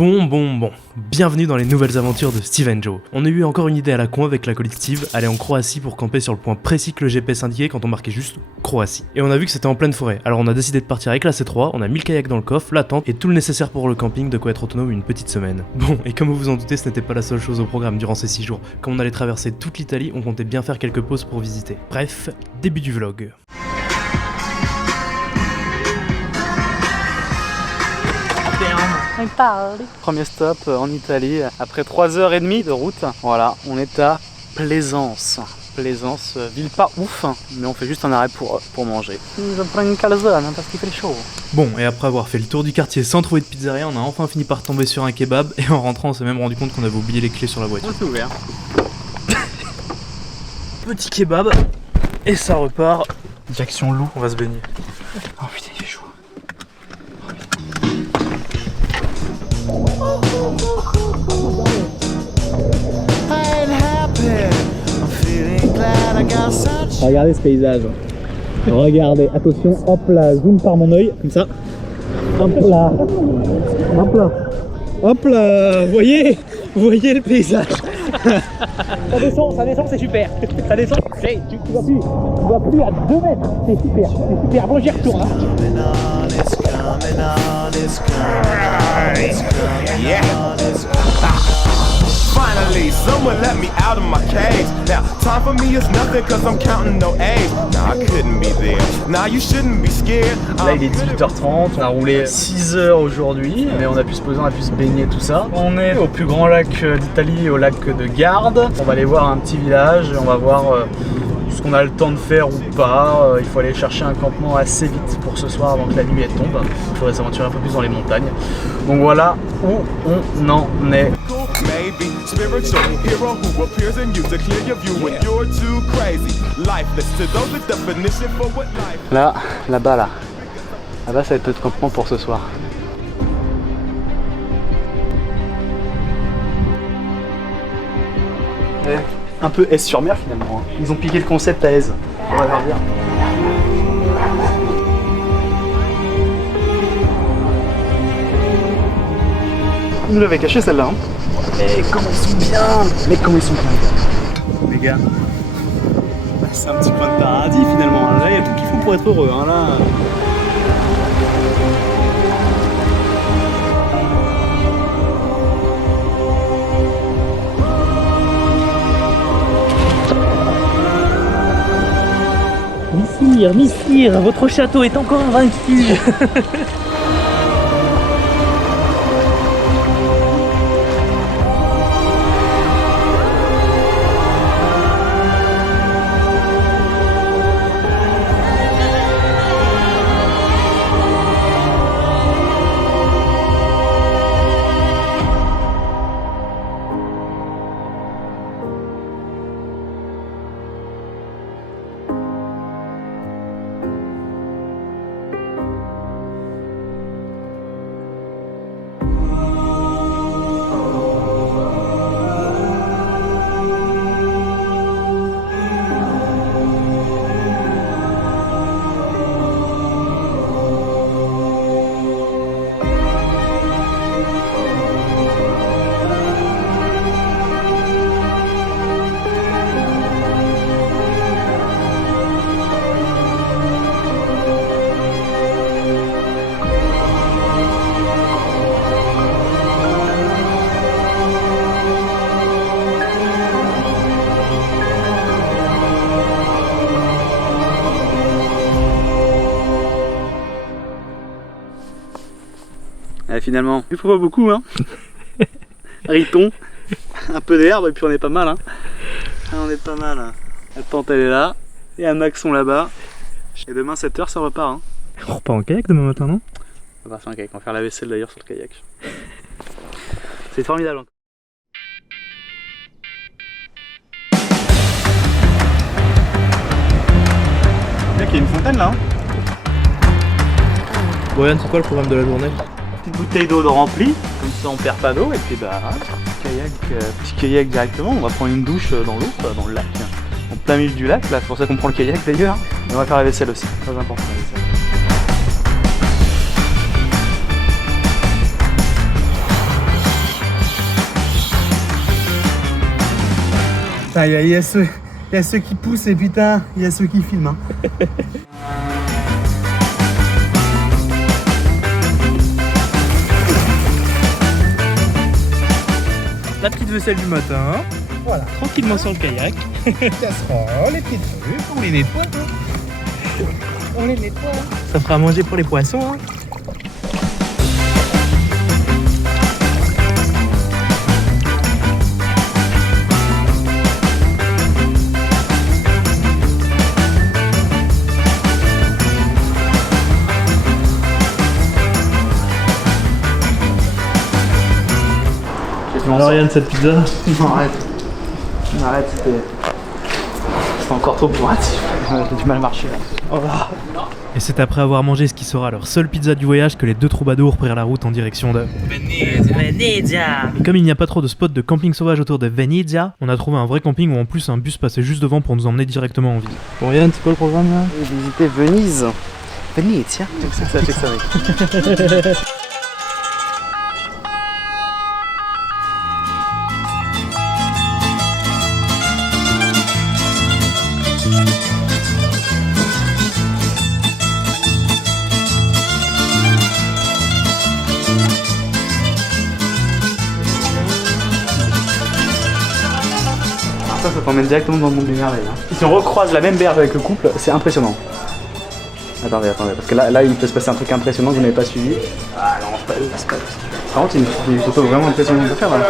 Bon, bienvenue dans les nouvelles aventures de Steve and Joe. On a eu encore une idée à la con avec l'acolyte Steve, aller en Croatie pour camper sur le point précis que le GPS indiquait quand on marquait juste Croatie. Et on a vu que c'était en pleine forêt, alors on a décidé de partir avec la C3, on a mis le kayak dans le coffre, la tente et tout le nécessaire pour le camping, de quoi être autonome une petite semaine. Bon, et comme vous vous en doutez, ce n'était pas la seule chose au programme durant ces 6 jours. Comme on allait traverser toute l'Italie, on comptait bien faire quelques pauses pour visiter. Bref, début du vlog. Premier stop en Italie, après 3h30 de route. Voilà, on est à Plaisance. Plaisance, ville pas ouf, mais on fait juste un arrêt pour manger. Je prends une calzone parce qu'il fait chaud. Bon, et après avoir fait le tour du quartier sans trouver de pizzeria, on a enfin fini par tomber sur un kebab, et en rentrant on s'est même rendu compte qu'on avait oublié les clés sur la voiture. On s'est ouvert. Petit kebab, et ça repart. Direction Loup, on va se baigner. Oh putain, il fait chaud. Regardez ce paysage. Regardez, attention, hop là, zoom par mon œil, comme ça. Hop là. Hop là. Hop là, vous voyez le paysage. Ça descend, c'est super. Ça descend, tu vas plus à 2 mètres. C'est super. Bon, j'y retourne. Finally, someone let me out of my cage. Now, time for me is nothing cause I'm counting no age. Nah, I couldn't be there. Nah, you shouldn't be scared. Là, il est 18h30, on a roulé 6 heures aujourd'hui, mais on a pu se poser, on a pu se baigner, tout ça. On est au plus grand lac d'Italie, au lac de Garde. On va aller voir un petit village, on va voir ce qu'on a le temps de faire ou pas. Il faut aller chercher un campement assez vite pour ce soir avant que la nuit elle tombe. Il faudrait s'aventurer un peu plus dans les montagnes. Donc voilà où on en est. Maybe spiritual hero who appears in you to clear your view when you're too crazy. Lifeless to those with definition for what life. Là-bas, ça va être notre campement pour ce soir. Un peu Aise sur mer finalement. Ils ont piqué le concept à Aise. On va leur dire. Ils nous l'avaient caché celle-là. Hein. Mais comment ils sont bien. Les gars. C'est un petit point de paradis finalement. Là, il y a tout qu'il faut pour être heureux. Hein, là. Messire, votre château est encore vaincu. Finalement, il faut pas beaucoup, hein. Riton, un peu d'herbe et puis on est pas mal, hein. On est pas mal. Hein. La tente elle est là, et un maxon là-bas. Et demain 7h ça repart. Hein. On repart en kayak demain matin, non? On va faire un kayak, on va faire la vaisselle d'ailleurs sur le kayak. C'est formidable. Mec, il y a une fontaine là. Hein. Bon Yann, c'est quoi le programme de la journée? Petite bouteille d'eau de remplie, comme ça on perd pas d'eau et puis bah petit kayak directement, on va prendre une douche dans l'eau, dans le lac, en plein milieu du lac, là c'est pour ça qu'on prend le kayak d'ailleurs, et on va faire la vaisselle aussi, très important la vaisselle. Putain, il y a ceux qui poussent et putain, il y a ceux qui filment. Hein. La petite vaisselle du matin, Voilà. tranquillement sur le kayak. Casserole, les petits trucs, on les nettoie. Hein. On les nettoie. Ça fera à manger pour les poissons. Hein. Alors Yann, cette pizza? Non, arrête. Non, arrête, c'était encore trop pour j'ai du mal à marcher là. Oh là. Et c'est après avoir mangé ce qui sera leur seule pizza du voyage que les deux troubadours prirent la route en direction de Venezia. Et comme il n'y a pas trop de spots de camping sauvage autour de Venezia, on a trouvé un vrai camping où en plus un bus passait juste devant pour nous emmener directement en ville. Bon Yann, c'est quoi le programme là? Visiter Venise. Venezia. Check ça mec. Ça t'emmène directement dans le monde des merveilles. Hein. Si on recroise la même berge avec le couple, c'est impressionnant. Attendez, parce que là il peut se passer un truc impressionnant que vous n'avez pas suivi. Ah non, c'est pas. Par contre, c'est une photo vraiment impressionnante à faire là.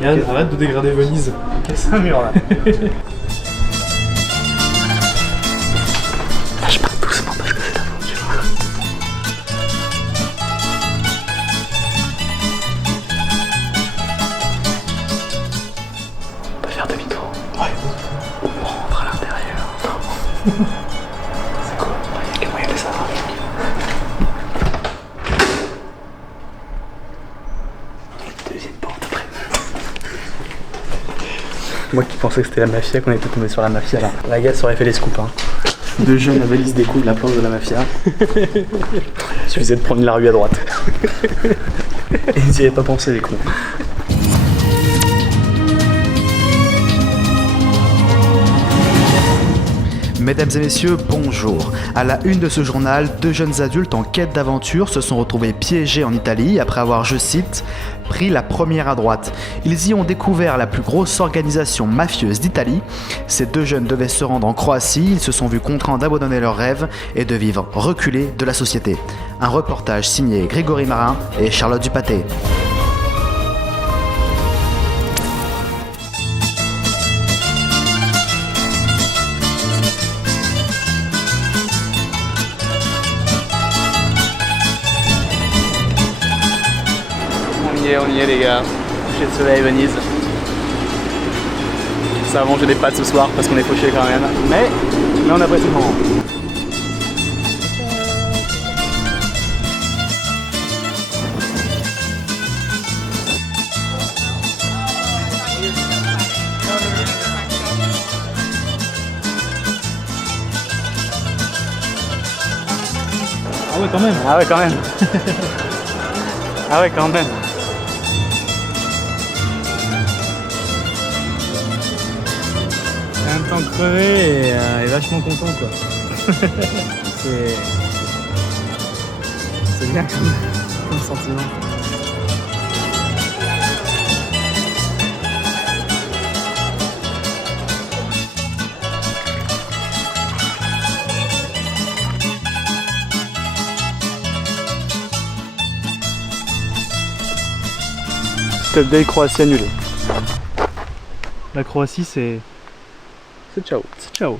Yann, arrête de dégrader Venise. C'est un mur là. Je pars doucement parce que c'est l'aventure. On peut faire demi-tour. Ouais. On rentre à l'intérieur. C'est quoi? Il y a quel moyen de ça? Deuxième porte après. Moi qui pensais que c'était la mafia, qu'on était tombé sur la mafia là. La gars aurait fait les scoops. Hein. Deux jeunes avalissent des coups de la planche de la mafia. Il suffisait de prendre la rue à droite. Et ils n'y avaient pas pensé les cons. Mesdames et messieurs, bonjour. À la une de ce journal, deux jeunes adultes en quête d'aventure se sont retrouvés piégés en Italie après avoir, je cite, pris la première à droite. Ils y ont découvert la plus grosse organisation mafieuse d'Italie. Ces deux jeunes devaient se rendre en Croatie, ils se sont vus contraints d'abandonner leurs rêves et de vivre reculés de la société. Un reportage signé Grégory Marin et Charlotte Dupaté. On y est les gars, coucher de soleil Venise. Ça va manger des pâtes ce soir parce qu'on est fauché quand même, mais on apprécie le moment. Ah ouais quand même. Ah ouais quand même. Ah ouais quand même. Un temps crevé et vachement content quoi. C'est bien comme sentiment. Step Day Croatie annulée. La Croatie c'est ciao. c'est ciao.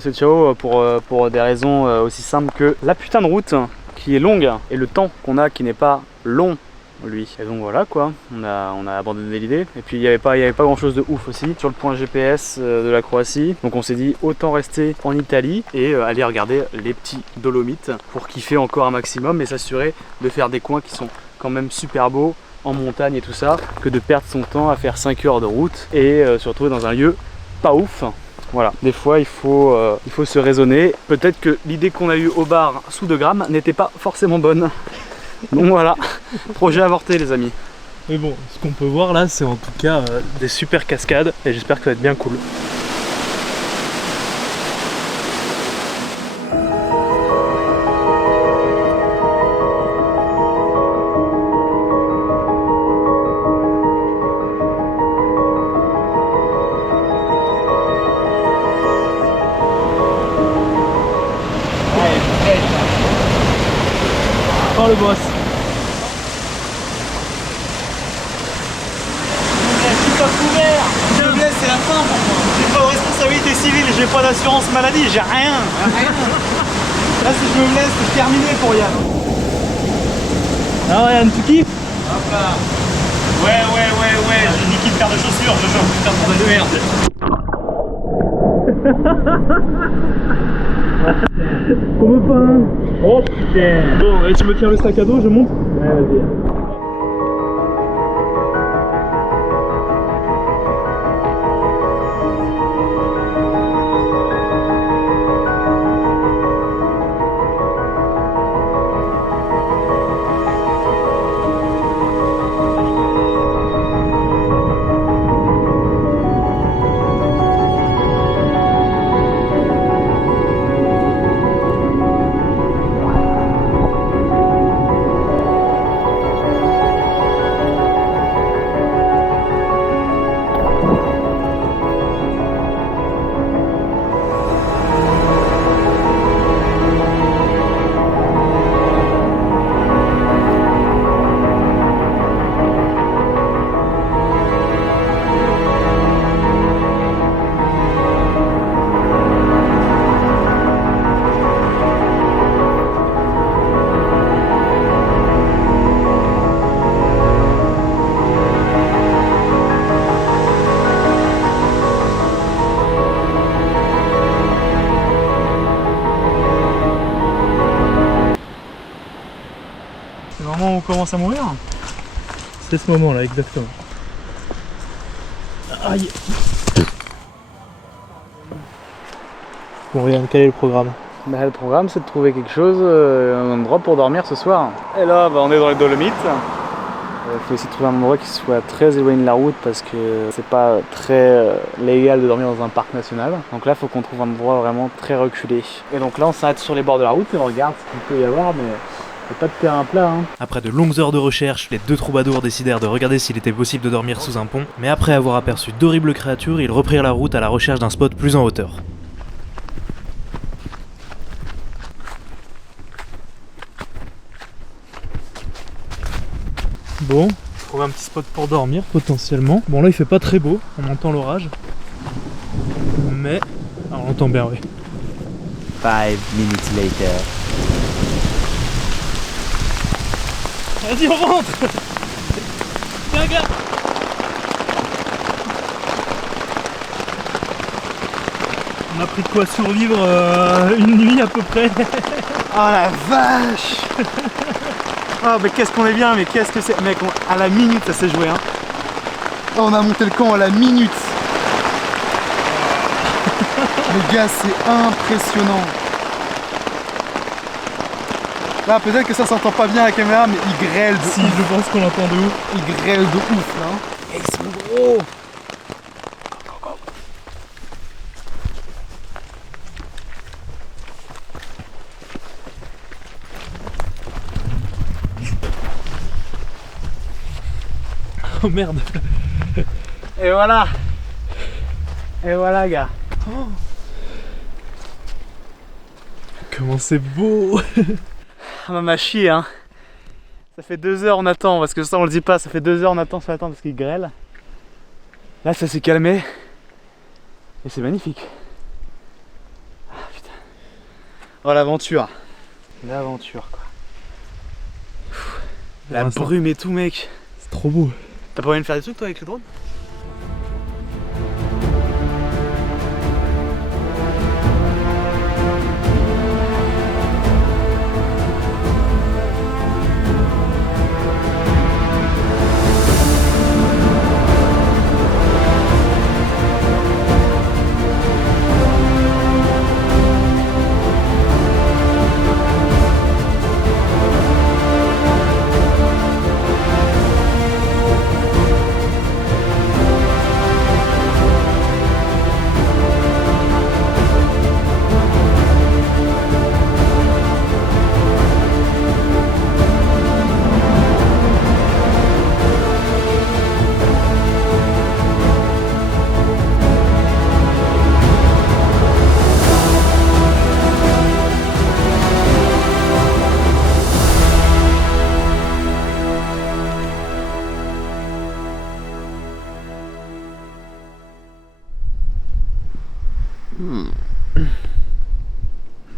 C'est ciao pour des raisons aussi simples que la putain de route qui est longue et le temps qu'on a qui n'est pas long lui. Et donc voilà quoi, on a abandonné l'idée. Et puis il y avait pas grand chose de ouf aussi sur le point GPS de la Croatie. Donc on s'est dit autant rester en Italie et aller regarder les petits Dolomites pour kiffer encore un maximum et s'assurer de faire des coins qui sont quand même super beaux en montagne et tout ça que de perdre son temps à faire 5 heures de route et se retrouver dans un lieu pas ouf. Voilà, des fois il faut se raisonner. Peut-être que l'idée qu'on a eue au bar sous 2 grammes n'était pas forcément bonne. Donc voilà, projet avorté les amis. Mais bon, ce qu'on peut voir là, c'est en tout cas des super cascades et j'espère que ça va être bien cool. Oh le boss. Je me laisse, c'est la fin pour moi. J'ai pas de responsabilité civile, j'ai pas d'assurance maladie, j'ai rien. Là, si je me laisse, c'est terminé pour Yann. Ah Yann, tu kiffes? Hop là. Ouais, j'ai niqué une paire de chaussures, je joue, putain, bordel de merde. On veut pas hein. Oh putain. Bon, et tu me tiens le sac à dos, je monte? Ouais, vas-y. C'est le moment où on commence à mourir. C'est ce moment là, exactement. Aïe. Bon Yann, quel est le programme? Bah, le programme c'est de trouver quelque chose, un endroit pour dormir ce soir. Et là bah, on est dans les Dolomites. Il faut essayer de trouver un endroit qui soit très éloigné de la route parce que c'est pas très légal de dormir dans un parc national. Donc là il faut qu'on trouve un endroit vraiment très reculé. Et donc là on s'arrête sur les bords de la route et on regarde ce qu'il peut y avoir, mais il n'y a pas de terrain plat. Hein. Après de longues heures de recherche, les deux troubadours décidèrent de regarder s'il était possible de dormir sous un pont, mais après avoir aperçu d'horribles créatures, ils reprirent la route à la recherche d'un spot plus en hauteur. Bon, trouver un petit spot pour dormir potentiellement. Bon là il fait pas très beau, on entend l'orage. Mais... Ah, on l'entend bien oui. 5 minutes later. Vas-y on rentre. Tiens gars. On a pris de quoi survivre une nuit à peu près. Oh la vache. Oh mais qu'est-ce qu'on est bien, mais qu'est-ce que c'est. Mec, à la minute ça s'est joué hein. Oh, on a monté le camp à la minute. Les gars, c'est impressionnant. Là peut-être que ça s'entend pas bien à la caméra, mais ils grêlent de Si ouf. je pense qu'on l'entend de ouf. Ils grêlent de ouf là. Et ils sont gros. Oh merde. Et voilà. Et voilà gars. Comment c'est beau. Ah m'a chier hein. Ça fait 2 heures on attend, parce que ça on le dit pas, ça fait 2 heures on attend sur la tente parce qu'il grêle. Là ça s'est calmé. Et c'est magnifique. Ah putain. Oh l'aventure. L'aventure quoi. Pour La l'instant, brume et tout mec. c'est trop beau. T'as pas envie de faire des trucs toi avec le drone?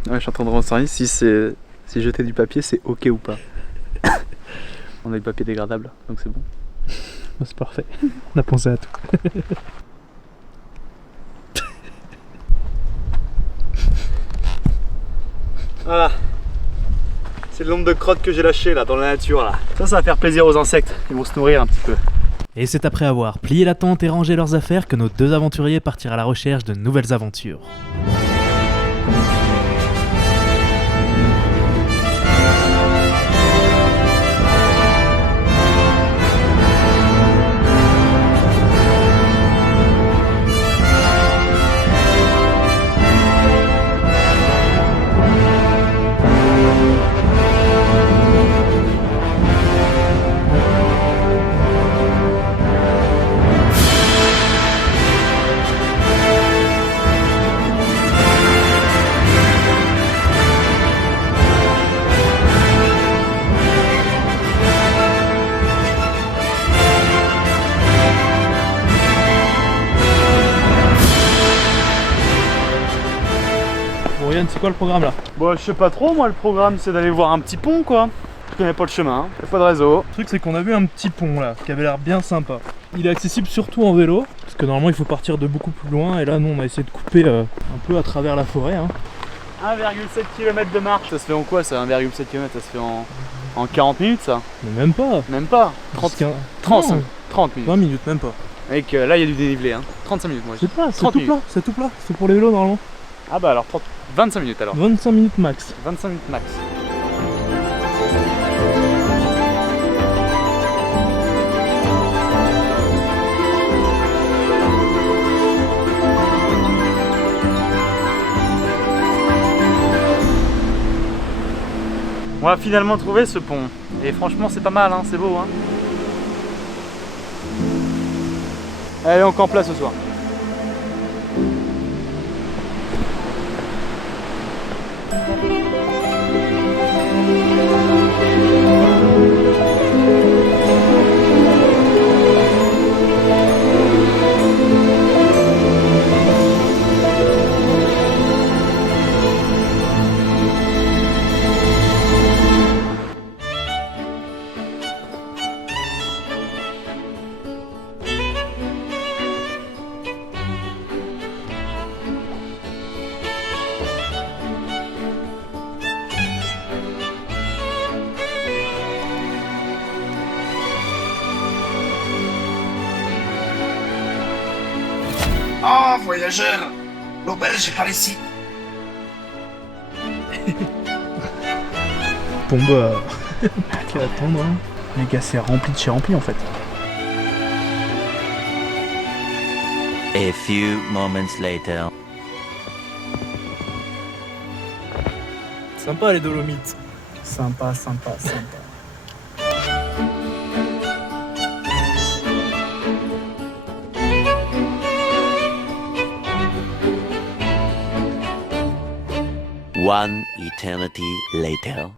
Ouais, je suis en train de renseigner si jeter du papier c'est ok ou pas. On a du papier dégradable, donc c'est bon. C'est parfait. On a pensé à tout. Voilà. C'est le nombre de crottes que j'ai lâchées là dans la nature là. Ça va faire plaisir aux insectes, ils vont se nourrir un petit peu. Et c'est après avoir plié la tente et rangé leurs affaires que nos deux aventuriers partirent à la recherche de nouvelles aventures. Bon Yann, c'est quoi le programme là? Bon, je sais pas trop, moi le programme c'est d'aller voir un petit pont quoi. Je connais pas le chemin, y'a pas de réseau. Le truc c'est qu'on a vu un petit pont là, qui avait l'air bien sympa. Il est accessible surtout en vélo, parce que normalement il faut partir de beaucoup plus loin, et là nous on a essayé de couper un peu à travers la forêt. 1,7 km de marche. Ça se fait en quoi ça, 1,7 km? Ça se fait en 40 minutes ça? Mais même pas. Même pas. 30 minutes. 20 minutes, même pas. Avec là il y a du dénivelé, hein. 35 minutes moi. C'est pas, c'est 30 tout minutes. plat, c'est tout plat. C'est pour les vélos normalement. Ah bah alors 25 minutes alors. 25 minutes max. 25 minutes max. On a finalement trouvé ce pont. Et franchement c'est pas mal, hein, c'est beau. Hein. Allez, on campe là ce soir. Oh, voyageurs, l'auberge est par ici. Bon bah, qu'à attendre. Hein. Les gars, c'est rempli de chez rempli en fait. A few moments later. Sympa les Dolomites. Sympa. One eternity later.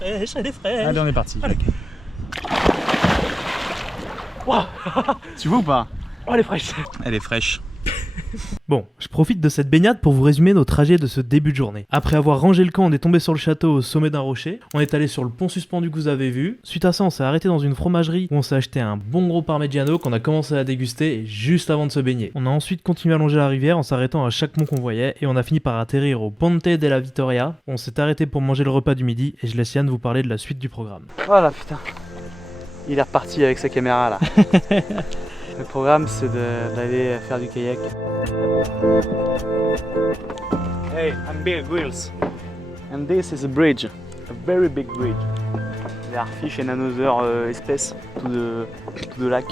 Fraîche, elle est fraîche. Allez, on est parti. Allez. Tu vois ou pas? Oh, elle est fraîche. Elle est fraîche. Bon, je profite de cette baignade pour vous résumer nos trajets de ce début de journée. Après avoir rangé le camp, on est tombé sur le château au sommet d'un rocher. On est allé sur le pont suspendu que vous avez vu. Suite à ça, on s'est arrêté dans une fromagerie où on s'est acheté un bon gros parmigiano qu'on a commencé à déguster juste avant de se baigner. On a ensuite continué à longer la rivière en s'arrêtant à chaque pont qu'on voyait et on a fini par atterrir au Ponte della Vittoria. On s'est arrêté pour manger le repas du midi et je laisse Yann vous parler de la suite du programme. Voilà, putain. Il est reparti avec sa caméra là. Le programme c'est d'aller faire du kayak. Hey, I'm Bear Grylls. And this is a bridge. A very big bridge. There are fish and another espèces to the lac.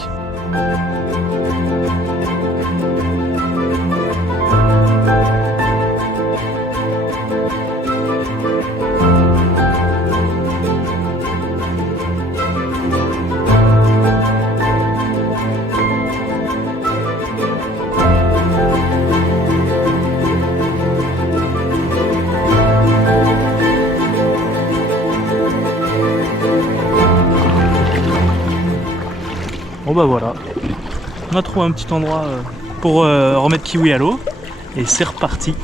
bah voilà, on a trouvé un petit endroit pour remettre Kiwi à l'eau et c'est reparti.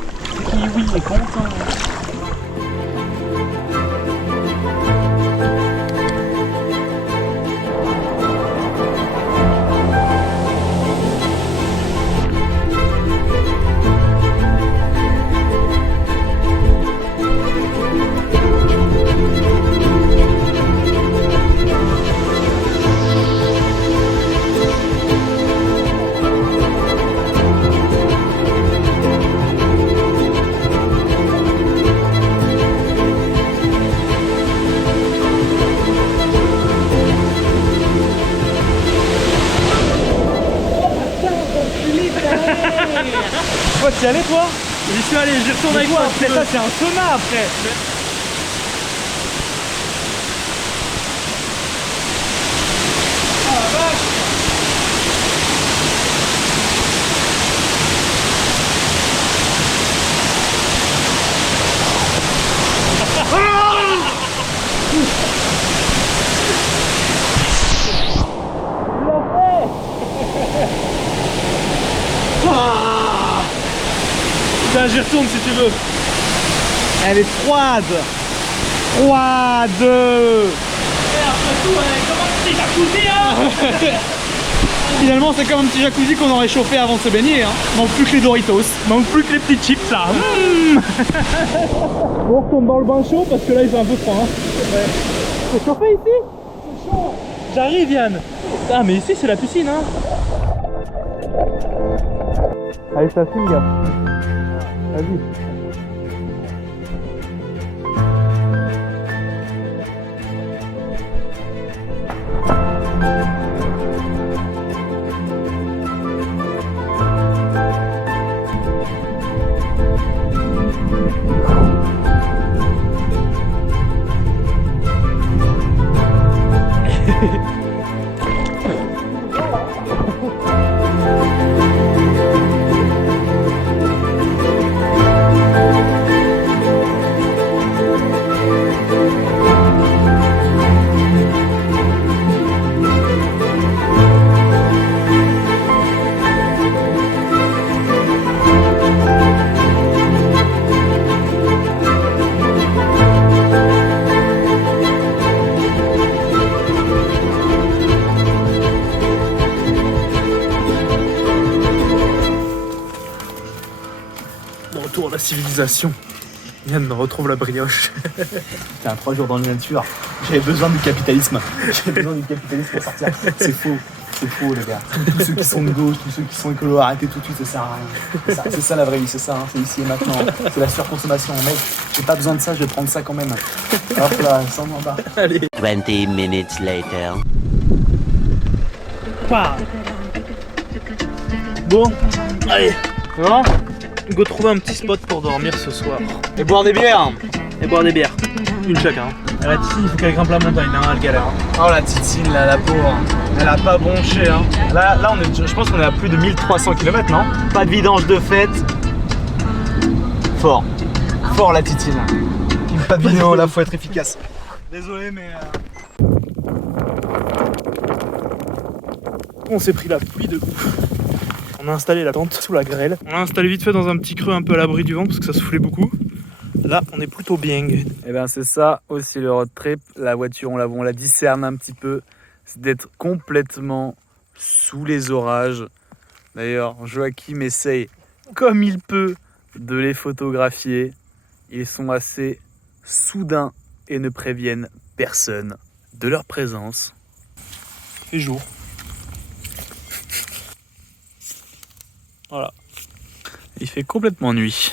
Kiwi est content. Toi, t'y allais toi? J'y suis allé, j'y retourne avec toi. C'est ça, c'est un sauna après. Oh la vache! Putain, j'y retourne si tu veux. Elle est froide. Froide. Et après tout, comme un petit jacuzzi, hein. Finalement, c'est comme un petit jacuzzi qu'on aurait chauffé avant de se baigner. Hein. Manque plus que les Doritos. Manque plus que les petites chips là. Bon, on retourne dans le bain chaud parce que là il fait un peu froid. Hein. Ouais. C'est chauffé ici? C'est chaud. J'arrive Yann. Ah mais ici c'est la piscine hein. Allez, ça filme, gars. Vas-y. Retour à la civilisation. Yann retrouve la brioche. Putain, 3 jours dans la nature. J'avais besoin du capitalisme. J'avais besoin du capitalisme pour sortir. C'est faux. C'est faux, les gars. Tous ceux qui sont de gauche, tous ceux qui sont écolos, arrêtez tout de suite, ça sert à rien. C'est ça la vraie vie, c'est ça. Hein. C'est ici et maintenant. C'est la surconsommation. Mec, j'ai pas besoin de ça, je vais prendre ça quand même. Hop là, sans m'en bas. Allez. 20 minutes later. Bon, allez. Comment? Go trouver un petit spot pour dormir ce soir. Et boire des bières. Et boire des bières. Une chacun. La Titine, il faut qu'elle grimpe la montagne, hein, elle galère. Oh la Titine, là, la pauvre. Elle a pas bronché. Hein. Là on est, je pense qu'on est à plus de 1300 km, non? Pas de vidange de fête. Fort. Fort la Titine. Pas de vidéo, là, faut être efficace. Désolé, mais. On s'est pris la pluie de ouf. On a installé la tente sous la grêle. On l'a installé vite fait dans un petit creux un peu à l'abri du vent parce que ça soufflait beaucoup. Là, on est plutôt bien. Et ben c'est ça aussi le road trip. La voiture, on la discerne un petit peu. C'est d'être complètement sous les orages. D'ailleurs, Joachim essaye comme il peut de les photographier. Ils sont assez soudains et ne préviennent personne de leur présence. Il fait jour. Voilà. Il fait complètement nuit.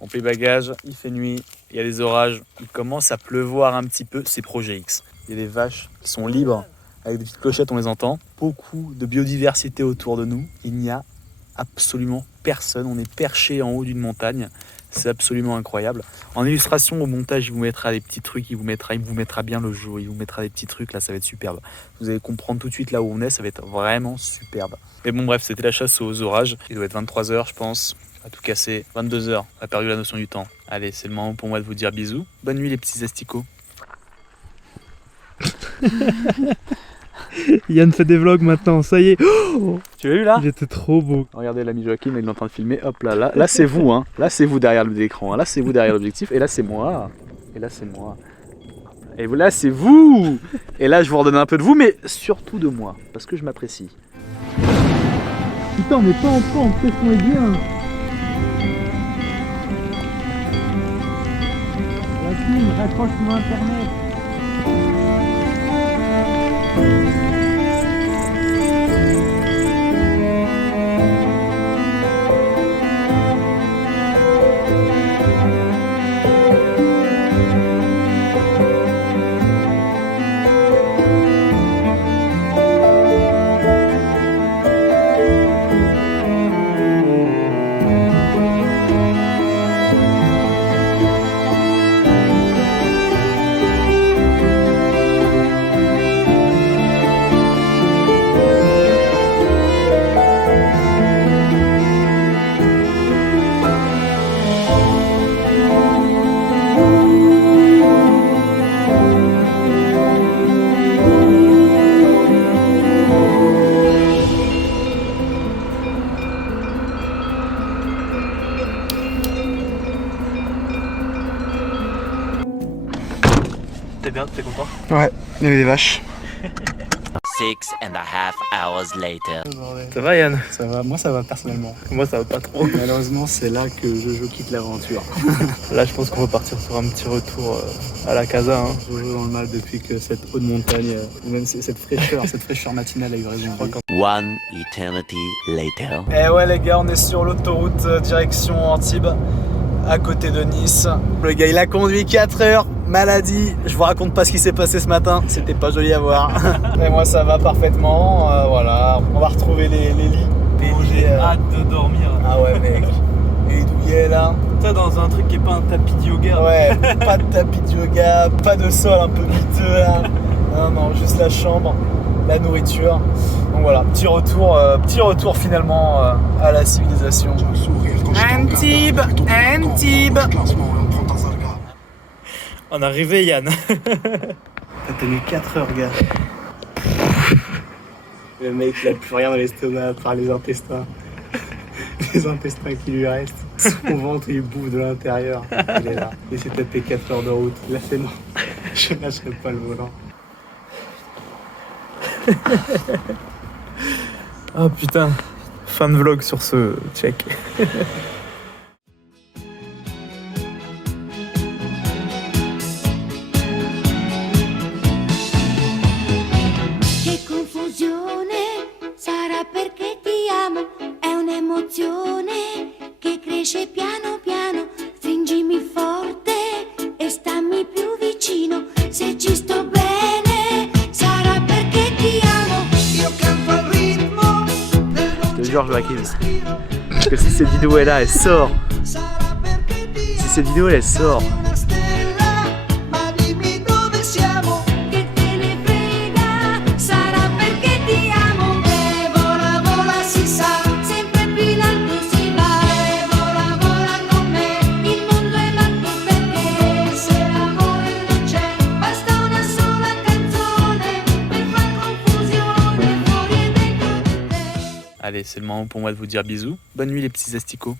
On paye bagages, il fait nuit, il y a des orages, il commence à pleuvoir un petit peu, c'est Projet X. Il y a des vaches qui sont libres, avec des petites clochettes, on les entend. Beaucoup de biodiversité autour de nous, il n'y a absolument personne, on est perché en haut d'une montagne, c'est absolument incroyable. En illustration, au montage, il vous mettra des petits trucs, il vous mettra bien le jour, il vous mettra des petits trucs, là ça va être superbe. Vous allez comprendre tout de suite là où on est, ça va être vraiment superbe. Mais bon bref, c'était la chasse aux orages, il doit être 23h je pense. À tout casser, 22h, on a perdu la notion du temps. Allez, c'est le moment pour moi de vous dire bisous. Bonne nuit les petits asticots. Yann fait des vlogs maintenant, ça y est. Oh, Tu l'as vu là? il était trop beau. Regardez l'ami Joachim, il est en train de filmer. Hop là, là c'est vous, hein. Là c'est vous derrière l'écran, hein. Là c'est vous derrière l'objectif, et là c'est moi. Et là c'est moi. Et là c'est vous. Et là je vous redonne un peu de vous, mais surtout de moi, parce que je m'apprécie. Putain, on n'est pas en pente, qu'est-ce qu'on est bien. La team, raccroche mon internet. T'es bien, t'es content? Ouais, il y avait des vaches. 6.5 hours later. Ça va Yann? Ça va, moi ça va personnellement. Moi ça va pas trop. Malheureusement c'est là que Jojo quitte l'aventure. Là je pense qu'on va partir sur un petit retour à la casa. Hein. Jojo dans le mal depuis que cette haute montagne, même cette fraîcheur matinale a eu raison. One eternity later. Eh ouais les gars, on est sur l'autoroute direction Antibes, à côté de Nice. Le gars il a conduit 4 heures, maladie. Je vous raconte pas ce qui s'est passé ce matin, c'était pas joli à voir. Et moi ça va parfaitement, voilà. On va retrouver les lits. J'ai hâte de dormir. Ah ouais mec, les douillets là. Toi dans un truc qui est pas un tapis de yoga. Ouais, pas de tapis de yoga, pas de sol un peu miteux là. Non, juste la chambre, la nourriture. Donc voilà, petit retour finalement à la civilisation. Antibes. On est arrivé Yann. T'as tenu 4 heures, gars. Le mec, il a plus rien dans l'estomac à part les intestins. Les intestins qui lui restent. Son ventre, il bouffe de l'intérieur. Il est là. Il s'est tapé 4 heures de route. Là, c'est non. Je lâcherai pas le volant. Ah putain. Fin de vlog sur ce check. Che confusione, sarà perché ti amo, è un'emozione che cresce piano piano, stringimi forte e stammi più vicino, se ci sto bene, sarà perché ti amo, io canto al ritmo del Je te jure, Joachim, parce que si cette vidéo est là, elle sort. Si cette vidéo elle sort. una stella, ma dimmi dove siamo, che te ne frega, sarà perché ti amo, e vola vola si sa, sempre più in alto si va, e vola vola con me, il mondo è matto perché se l'amore non c'è, basta una sola canzone per far confusione fuori e dentro di te. Allez, c'est le moment pour moi de vous dire bisous. Bonne nuit les petits asticots.